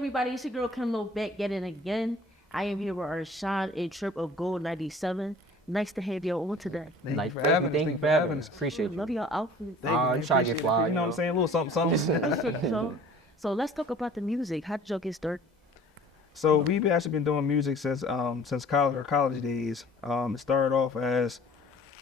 everybody, it's your girl Kenlo back yet and again. I am here with our Shine and Trip of Gold97. Nice to have y'all on today. Thank you for having us. Appreciate you. Love your outfit. I'm trying to get fly. You know what I'm saying? A little something. So let's talk about the music. How did y'all get started? So we've actually been doing music since college days. It started off as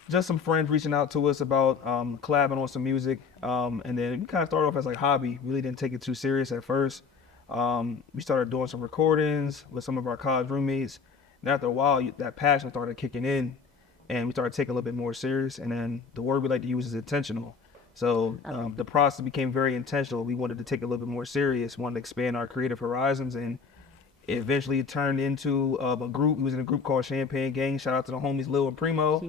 just some friends reaching out to us about collabing on some music, and then we kind of started off as like hobby. Really didn't take it too serious at first. We started doing some recordings with some of our college roommates, and after a while, that passion started kicking in, and we started taking a little bit more serious. And then the word we like to use is intentional. So the process became very intentional. We wanted to take it a little bit more serious, wanted to expand our creative horizons, and eventually it turned into a group. We was in a group called Champagne Gang. Shout out to the homies Lil and Primo.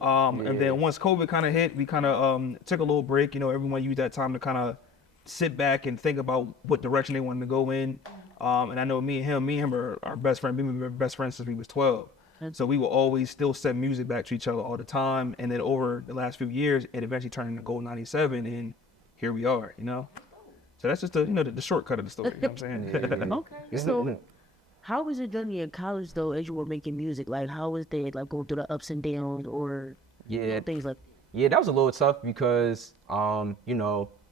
And then once COVID kind of hit, we kind of took a little break. You know, everyone used that time to kind of sit back and think about what direction they wanted to go in. And I know me and him are our best friend. We've been best friends since we was 12. So we will always still send music back to each other all the time. And then over the last few years, it eventually turned into Gold97, and here we are, you know? So that's just the shortcut of the story, you know what I'm saying? Okay. So how was your journey in college, though, as you were making music? Like, how was that, like, going through the ups and downs or things like that? Yeah, that was a little tough because,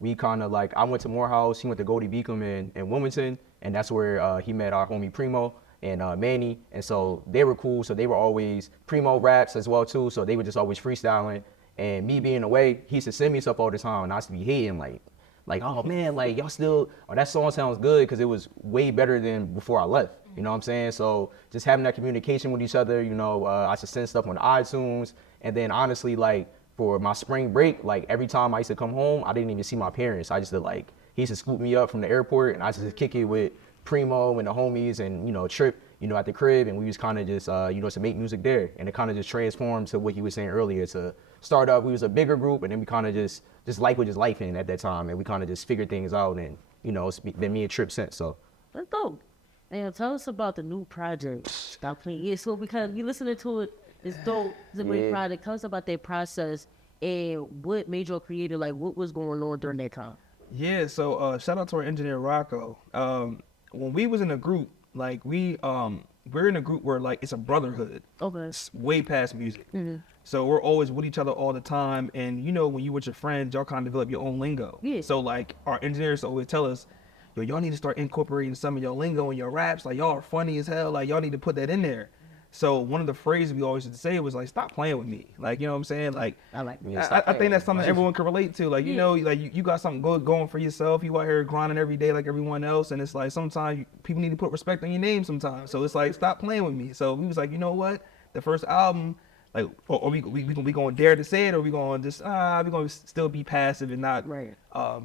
we kind of like, I went to Morehouse, he went to Goldie Beacom in Wilmington, and that's where he met our homie Primo and Manny, and so they were cool. So they were always, Primo raps as well too, so they were just always freestyling. And me being away, he used to send me stuff all the time, and I used to be hating like, oh man, like y'all still, that song sounds good, because it was way better than before I left. You know what I'm saying? So just having that communication with each other, I used to send stuff on iTunes, and then honestly, like for my spring break, like every time I used to come home, I didn't even see my parents. I just he used to scoop me up from the airport, and I used to kick it with Primo and the homies, and Trip, at the crib, and we was kind of just, to make music there, and it kind of just transformed to what he was saying earlier. To start up, we was a bigger group, and then we kind of just life was just life in at that time, and we kind of just figured things out, and it's been me and Trip since. So let's go. And tell us about the new project. Stop playing. Yeah, so because you listening to it, it's dope. It's a great project. Tell us about that process and what made you a creator. Like, what was going on during that time? Yeah, so shout out to our engineer Rocco. When we was in a group, like we're in a group where like it's a brotherhood. Okay. It's way past music. So we're always with each other all the time, and when you with your friends, y'all kind of develop your own lingo. Yeah. So like our engineers always tell us, yo, y'all need to start incorporating some of your lingo in your raps. Like y'all are funny as hell. Like y'all need to put that in there. So one of the phrases we always used to say was like, "Stop playing with me." Like, you know what I'm saying? Like, I think that's something everyone can relate to. Like, you got something going for yourself. You out here grinding every day like everyone else, and it's like sometimes people need to put respect on your name sometimes. So it's like, stop playing with me. So we was like, you know what? The first album, like, or we gonna dare to say it, or we gonna just we gonna still be passive and not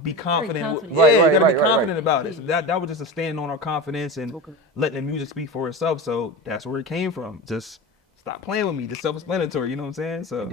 be confident. You gotta be confident about it. So that was just a stand on our confidence and letting the music speak for itself. So that's where it came from. Just stop playing with me. Just self-explanatory. You know what I'm saying? So and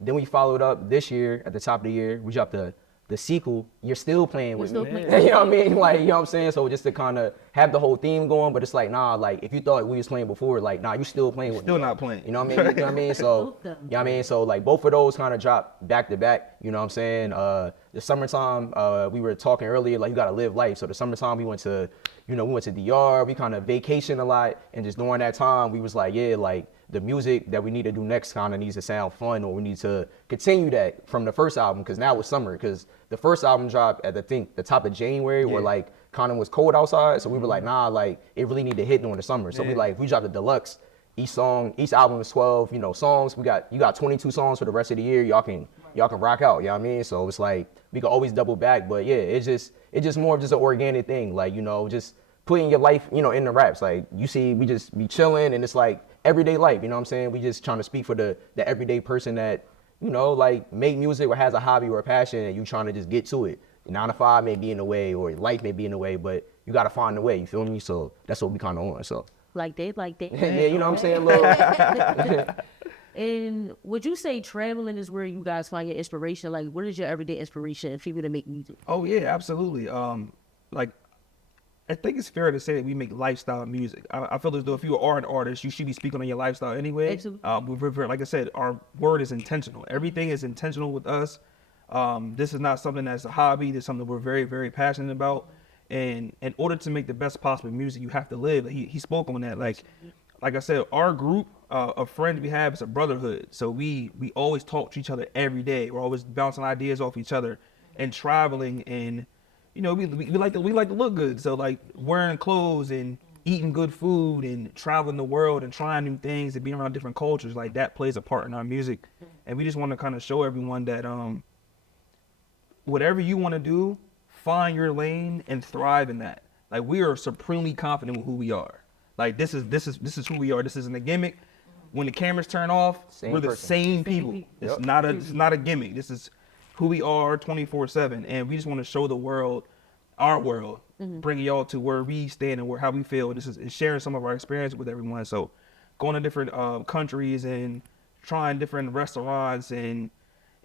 then we followed up this year at the top of the year. We dropped the sequel, You're Still Playing With Me. You know what I mean? Like, you know what I'm saying? So just to kind of have the whole theme going, but it's like, nah, like if you thought we was playing before, like, nah, you still playing with me. Still not playing. You know what I mean? You know what I mean? So, you know what I mean? So like both of those kind of dropped back to back, you know what I'm saying? The summertime, we were talking earlier, like you gotta live life. So the summertime we went to DR, we kind of vacation a lot, and just during that time, we was like, yeah, like the music that we need to do next kind of needs to sound fun, or we need to continue that from the first album, because now it's summer, because the first album dropped at the top of January, where like kind of was cold outside, so we were like, nah, like it really need to hit during the summer. So we dropped the deluxe. Each album is 12, songs. You got 22 songs for the rest of the year. Y'all can rock out, you know what I mean? So it's like we can always double back, but yeah, it's just more of just an organic thing, like just putting your life, in the raps. Like you see, we just be chilling, and it's like everyday life, you know what I'm saying? We just trying to speak for the everyday person that, like make music or has a hobby or a passion, and you trying to just get to it. 9 to 5 may be in the way, or life may be in the way, but you gotta find a way, you feel me? So that's what we kind of on, so. Like that. Yeah, you know what I'm saying, little. And would you say traveling is where you guys find your inspiration? Like, what is your everyday inspiration for you to make music? Oh yeah, absolutely. Like, I think it's fair to say that we make lifestyle music. I feel as though if you are an artist, you should be speaking on your lifestyle anyway. Absolutely. Like I said, our word is intentional. Everything is intentional with us. This is not something that's a hobby. This is something we're very, very passionate about. And in order to make the best possible music, you have to live. He spoke on that. Like I said, our group of friends we have is a brotherhood. So we always talk to each other every day. We're always bouncing ideas off each other and traveling. And you know, we like to look good. So like wearing clothes and eating good food and traveling the world and trying new things and being around different cultures, like that plays a part in our music. And we just want to kind of show everyone that whatever you want to do, find your lane and thrive in that. Like we are supremely confident with who we are. Like this is who we are. This isn't a gimmick. When the cameras turn off, we're the same people. It's not a gimmick. This is who we are 24/7, and we just want to show the world, our world, bringing y'all to where we stand and how we feel. This is sharing some of our experience with everyone. So going to different countries and trying different restaurants and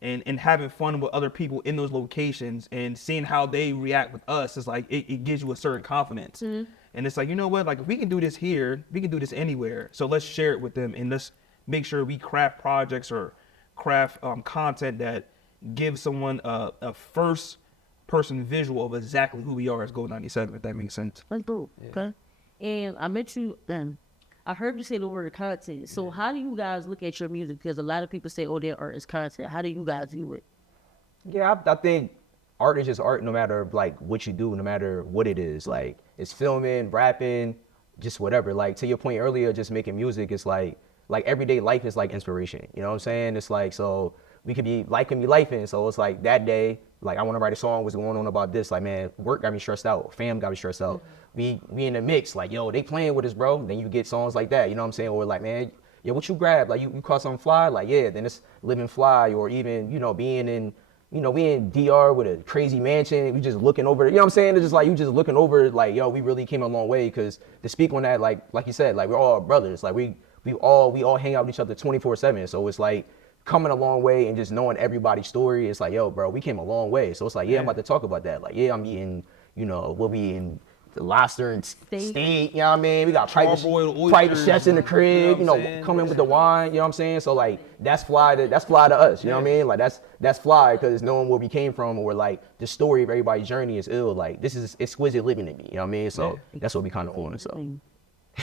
having fun with other people in those locations and seeing how they react with us is like, it gives you a certain confidence. And it's like, you know what, like if we can do this here, we can do this anywhere. So let's share it with them and let's make sure we craft projects or craft content that gives someone a first person visual of exactly who we are as Gold97, if that makes sense. That's dope. Yeah. Okay. And I met you then. I heard you say the word content. So how do you guys look at your music? Because a lot of people say, oh, their art is content. How do you guys view it? Yeah, I think art is just art no matter like what you do, no matter what it is. Like it's filming, rapping, just whatever. Like to your point earlier, just making music, it's like everyday life is like inspiration. You know what I'm saying? It's like, so we could be, life can be lifing. So it's like that day, like I want to write a song, what's going on about this? Like, man, work got me stressed out, fam got me stressed out. We in the mix, like, yo, they playing with us, bro. Then you get songs like that, you know what I'm saying? Or like, man, yeah, what you grab? Like you caught something fly? Like, yeah, then it's living fly. Or even, you know, being in, you know, we in DR with a crazy mansion, we just looking over, you know what I'm saying? It's just like, you just looking over, like, yo, we really came a long way. Cause to speak on that, like you said, like we're all brothers. Like we all hang out with each other 24/7. So it's like coming a long way and just knowing everybody's story. It's like, yo, bro, we came a long way. So it's like, yeah, I'm about to talk about that. Like, yeah, I'm eating, you know, we'll be in the lobster and steak, you know what I mean? We got private chefs in the crib, you know, coming with the wine, you know what I'm saying? So like, that's fly to us, you know what I mean? Like that's fly because knowing where we came from, or like the story of everybody's journey is ill. Like this is exquisite living to me, you know what I mean? So that's what we kind of on. So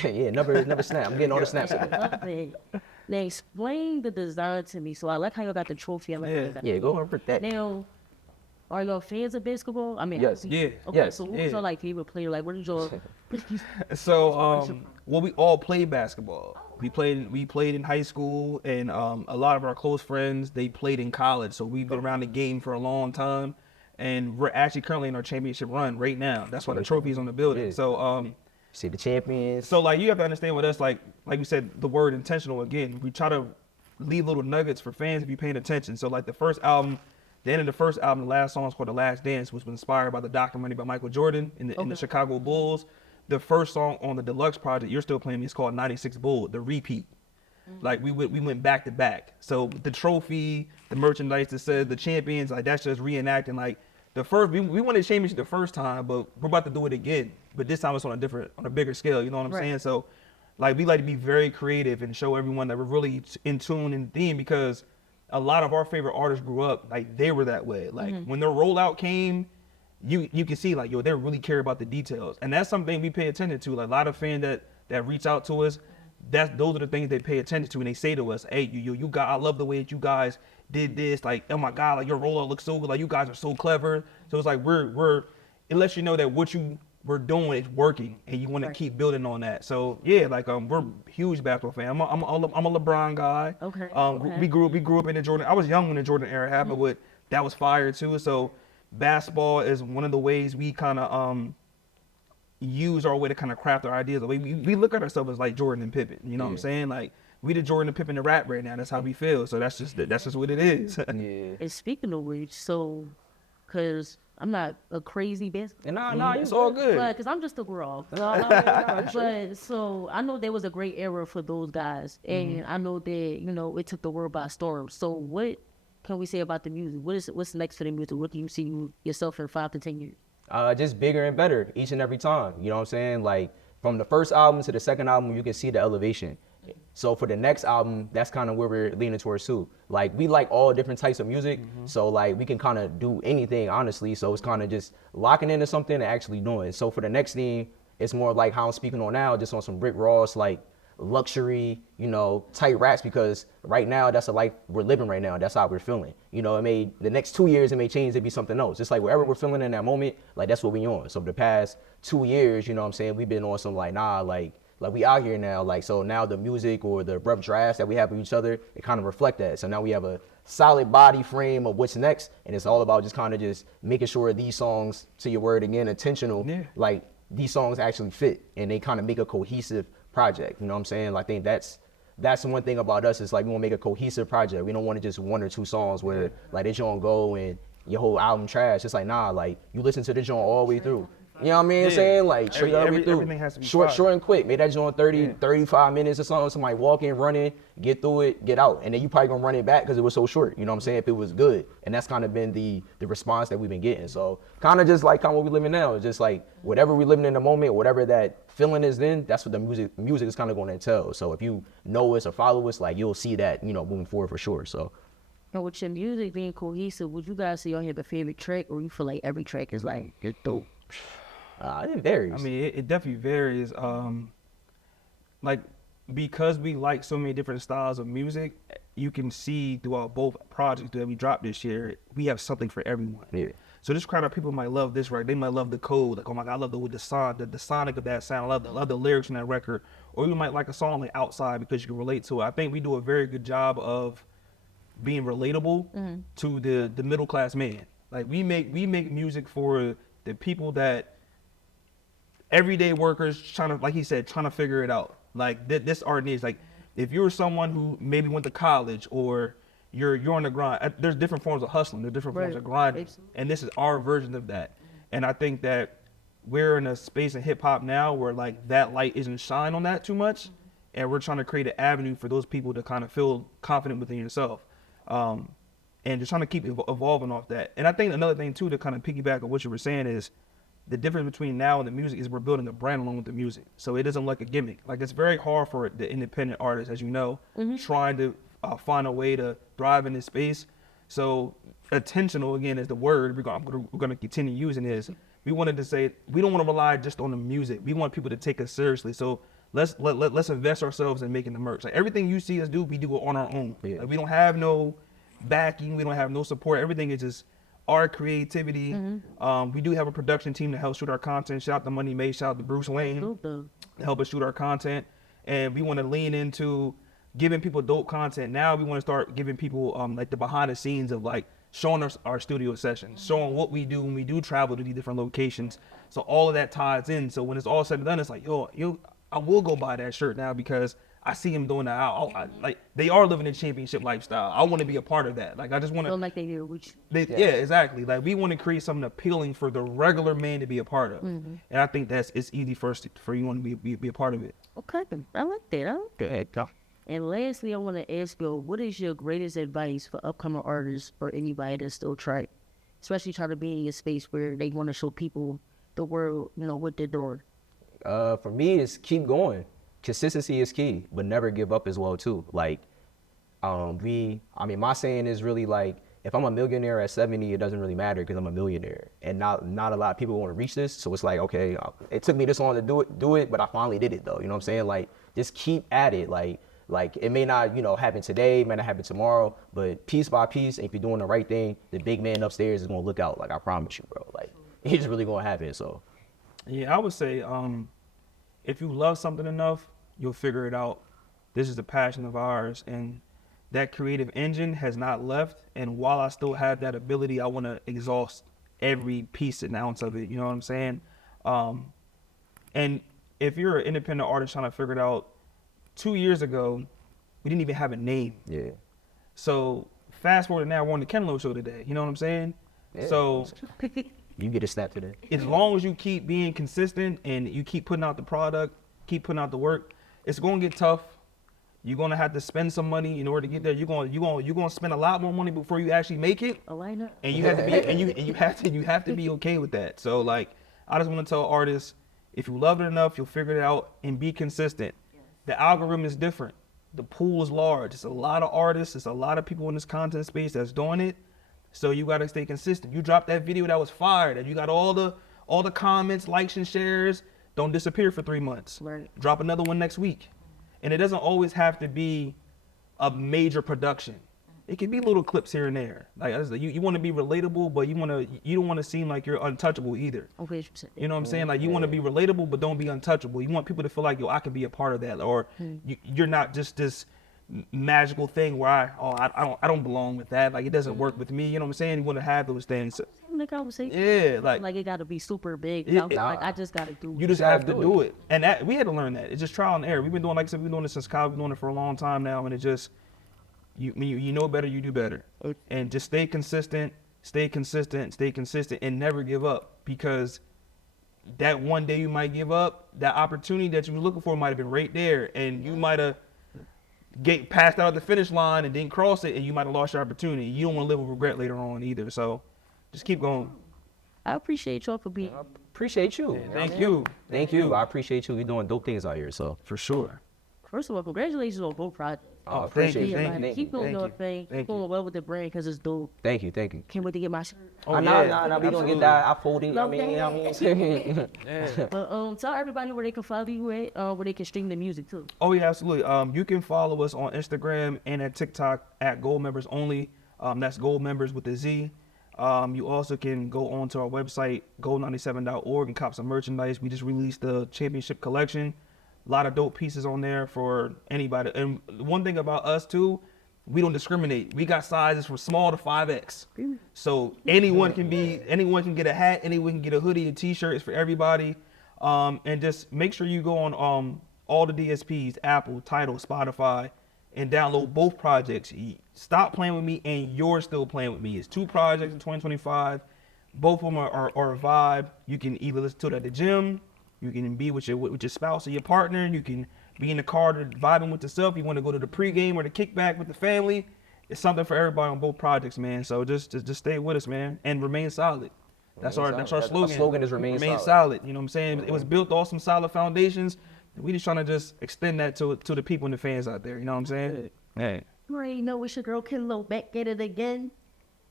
yeah, never snap. I'm getting all the snaps. Now explain the design to me. So I like how you got the trophy. I like that. Yeah, go over that. Now, are y'all fans of basketball? I mean, yes. Yeah. Okay, yes. So who's your like favorite player? Like, what is your? So well, we all played basketball. We played in high school, and a lot of our close friends, they played in college. So we've been around the game for a long time, and we're actually currently in our championship run right now. That's why the trophy is on the building. So see the champions. So like you have to understand with us, like we said, the word intentional again. We try to leave little nuggets for fans if you're paying attention. So like the first album, the end of the first album, the last song is called The Last Dance, which was inspired by the documentary by Michael Jordan in the Chicago Bulls. The first song on the deluxe project, You're Still Playing Me, is called 96 Bull, the repeat. Like we went back to back. So the trophy, the merchandise that says the champions, like that's just reenacting like the first, we won the championship the first time, but we're about to do it again. But this time it's on a bigger scale, you know what I'm saying? So like we like to be very creative and show everyone that we're really in tune and theme, because a lot of our favorite artists grew up, like they were that way. Like when their rollout came, you can see like, yo, they really care about the details. And that's something we pay attention to. Like a lot of fans that reach out to us, those are the things they pay attention to, and they say to us, hey, you guys, I love the way that you guys did this. Like, oh my God, like your rollout looks so good. Like you guys are so clever. So it's like it lets you know that what we're doing is working, and you want to keep building on that. So yeah, like we're huge basketball fan. I'm a LeBron guy. Okay. We grew up in the Jordan. I was young when the Jordan era happened, but that was fire too. So basketball is one of the ways we kind of use our way to kind of craft our ideas. We look at ourselves as like Jordan and Pippen. You know what I'm saying? Like we the Jordan and Pippen to rap right now. That's how we feel. So that's just what it is. And speaking of which, so because I'm not a crazy basketball. No, it's all good. But because I'm just a girl. But so I know there was a great era for those guys, and I know that it took the world by storm. So what can we say about the music? What's next for the music? What do you see yourself in 5 to 10 years? Just bigger and better each and every time. You know what I'm saying? Like from the first album to the second album, you can see the elevation. So for the next album, that's kind of where we're leaning towards too. Like we like all different types of music, so like we can kind of do anything honestly. So it's kind of just locking into something and actually doing. So for the next theme, it's more like how I'm speaking on now, just on some Rick Ross, like luxury, you know, tight raps, because right now that's a life we're living right now. That's how we're feeling. You know, the next 2 years it may change to be something else. Just like wherever we're feeling in that moment, like that's what we on. So the past 2 years, you know what I'm saying, we've been on some like, nah, like we out here now. Like, so now the music or the rough drafts that we have with each other, it kind of reflect that. So now we have a solid body frame of what's next. And it's all about just kind of just making sure these songs, to your word again, intentional, like these songs actually fit and they kind of make a cohesive project. You know what I'm saying? Like, I think that's one thing about us, is like we want to make a cohesive project. We don't want to just 1 or 2 songs where like this joint go and your whole album trash. It's like, nah, like you listen to this joint all the way through. You know what I mean? Saying like straight all the way through. Everything has to be short and quick. Make that joint 30, 35 minutes or something. Somebody walk in, run in, get through it, get out. And then you probably gonna run it back because it was so short. You know what I'm saying? If it was good. And that's kind of been the response that we've been getting. So kind of just like kind of what we living now. It's just like whatever we living in the moment, whatever that feeling is then, that's what the music is kind of going to entail. So if you know us or follow us, like you'll see that, you know, moving forward for sure. So. And with your music being cohesive, would you guys say y'all have a favorite track, or you feel like every track is like it's dope? It varies. I mean, it definitely varies. Like, because we like so many different styles of music, you can see throughout both projects that we dropped this year, we have something for everyone. Yeah. So this crowd of people might love this record. They might love the code. Like, oh my God, I love the sound, the sonic of that sound. I love the lyrics in that record. Or you might like a song like Outside because you can relate to it. I think we do a very good job of being relatable to the middle class man. Like, we make music for the people that everyday workers trying to, like he said, trying to figure it out. Like this art needs, like, if you're someone who maybe went to college or you're on the grind, there's different forms of hustling, there's different forms of grinding, and this is our version of that. And I think that we're in a space in hip hop now where like that light isn't shine on that too much, and we're trying to create an avenue for those people to kind of feel confident within yourself, and just trying to keep evolving off that. And I think another thing too, to kind of piggyback on what you were saying, is the difference between now and the music is we're building a brand along with the music. So it isn't like a gimmick. Like, it's very hard for the independent artists, as you know, trying to find a way to thrive in this space. So intentional, again, is the word we're going to continue using. Is we wanted to say we don't want to rely just on the music. We want people to take us seriously. So let's invest ourselves in making the merch. Like, everything you see us do, we do it on our own. Yeah. Like, we don't have no backing. We don't have no support. Everything is just our creativity. We do have a production team to help shoot our content. Shout out to Money May, shout out to Bruce Wayne to help us shoot our content. And we want to lean into giving people dope content. Now we want to start giving people like the behind the scenes of like showing us our studio sessions, showing what we do when we do travel to these different locations. So all of that ties in. So when it's all said and done, it's like, I will go buy that shirt now because I see them doing that. Like, they are living a championship lifestyle. I want to be a part of that. Like, I just want to. Feel like they do. Yeah, exactly. Like, we want to create something appealing for the regular man to be a part of. And I think it's easy for you want to be a part of it. Okay, I like that. Go ahead, go. And lastly, I want to ask you, what is your greatest advice for upcoming artists or anybody that's still trying, especially trying to be in a space where they want to show people the world, what they're doing? For me, it's keep going. Consistency is key, but never give up as well too. Like, my saying is really like, if I'm a millionaire at 70, it doesn't really matter because I'm a millionaire, and not a lot of people want to reach this. So it's like, okay, it took me this long to do it, but I finally did it though. You know what I'm saying? Like, just keep at it. Like it may not, happen today, it may not happen tomorrow, but piece by piece, if you're doing the right thing, the big man upstairs is gonna look out. Like, I promise you, bro. Like, it's really gonna happen. So, yeah, I would say, if you love something enough, you'll figure it out. This is the passion of ours, and that creative engine has not left. And while I still have that ability, I want to exhaust every piece and ounce of it. You know what I'm saying? And if you're an independent artist trying to figure it out, 2 years ago, we didn't even have a name. yeah. So fast forward to now, we're on the Kenlo show today. You know what I'm saying? Yeah. So You get a snap today. as long as you keep being consistent and you keep putting out the product, keep putting out the work, it's gonna get tough. You're gonna have to spend some money in order to get there. You're gonna spend a lot more money before you actually make it. Oh, I know. And you have to be and you have to be okay with that. So like, I just want to tell artists, if you love it enough, you'll figure it out and be consistent. the algorithm is different. The pool is large. It's a lot of artists. It's a lot of people in this content space that's doing it. So you got to stay consistent. You dropped that video that was fire, that you got all the comments, likes, and shares. Don't disappear for 3 months. Right. Drop another one next week. And it doesn't always have to be a major production. It can be little clips here and there. Like you want to be relatable, but you don't want to seem like you're untouchable either. Okay. You know what I'm saying? Like you want to be relatable, but don't be untouchable. You want people to feel like, yo, I can be a part of that, or you're not just this magical thing where I don't belong with that. Like it doesn't work with me. You know what I'm saying? You want to have those things. The conversation. Yeah, like it got to be super big. Like I just got to do. You just have to do it, and we had to learn that. It's just trial and error. We've been doing, like I said, we've been doing this since college. We've been doing it for a long time now, and it just you know better, you do better, and just stay consistent, and never give up, because that one day you might give up, that opportunity that you were looking for might have been right there, and you might have passed out at the finish line and didn't cross it, and you might have lost your opportunity. You don't want to live with regret later on either. So just keep going. I appreciate y'all for being. Appreciate you. Thank you. Thank you. I appreciate you. You're doing dope things out here. So For sure. First of all, congratulations on both projects. I thank appreciate you, you. thank you. Keep doing your Thank you. thing. Thank Keep going well with the brand because it's dope. Thank you. Can't wait to get my shirt. Oh, Nah, yeah. we gonna get that. I fold it. I Love mean, that. you know what I'm saying? But tell everybody where they can follow you at, where they can stream the music too. Oh yeah, absolutely. You can follow us on Instagram and at TikTok at Gold Members Only. That's Gold Members with a Z. You also can go on to our website, gold97.org, and cop some merchandise. We just released the championship collection. A lot of dope pieces on there for anybody. And one thing about us too, we don't discriminate. We got sizes from small to 5X. So anyone can get a hat, anyone can get a hoodie, a t-shirt. It's for everybody. And just make sure you go on all the DSPs, Apple, Tidal, Spotify, and download both projects. Stop playing with me, and you're still playing with me. It's 2 projects in 2025. Both of them are a vibe. You can either listen to it at the gym, you can be with your spouse or your partner, you can be in the car vibing with yourself. You want to go to the pregame or the kickback with the family. It's something for everybody on both projects, man. So just stay with us, man, and remain solid. That's our slogan. Our slogan is remain solid. You know what I'm saying? It was built off some solid foundations. We just trying to just extend that to the people and the fans out there. You know what I'm saying? Hey. You already know it's your girl Kenlo back at it again.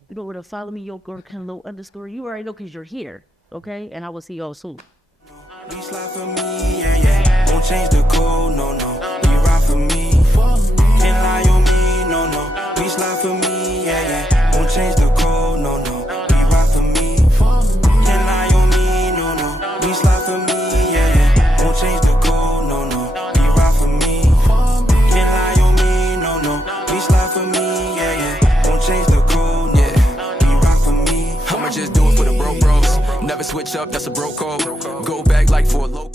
You know where to follow me, your girl Kenlo _. You already know because you're here, okay? And I will see y'all soon. You slide for me, yeah, yeah. Won't change the code, no, no. You ride for me. Can't lie on me, no, no. We slide for me, yeah, yeah. Won't change the code, no, no. You ride for me. Can't lie on me, no, no. We slide for me, yeah, yeah. Won't change the code, no, no. You ride for me. Can't lie on me, no, no. We slide for me, yeah, yeah. Won't change the code, no. You ride for me. I'ma just do it for the bros. Never switch up, that's a bro code. Go back like for a low.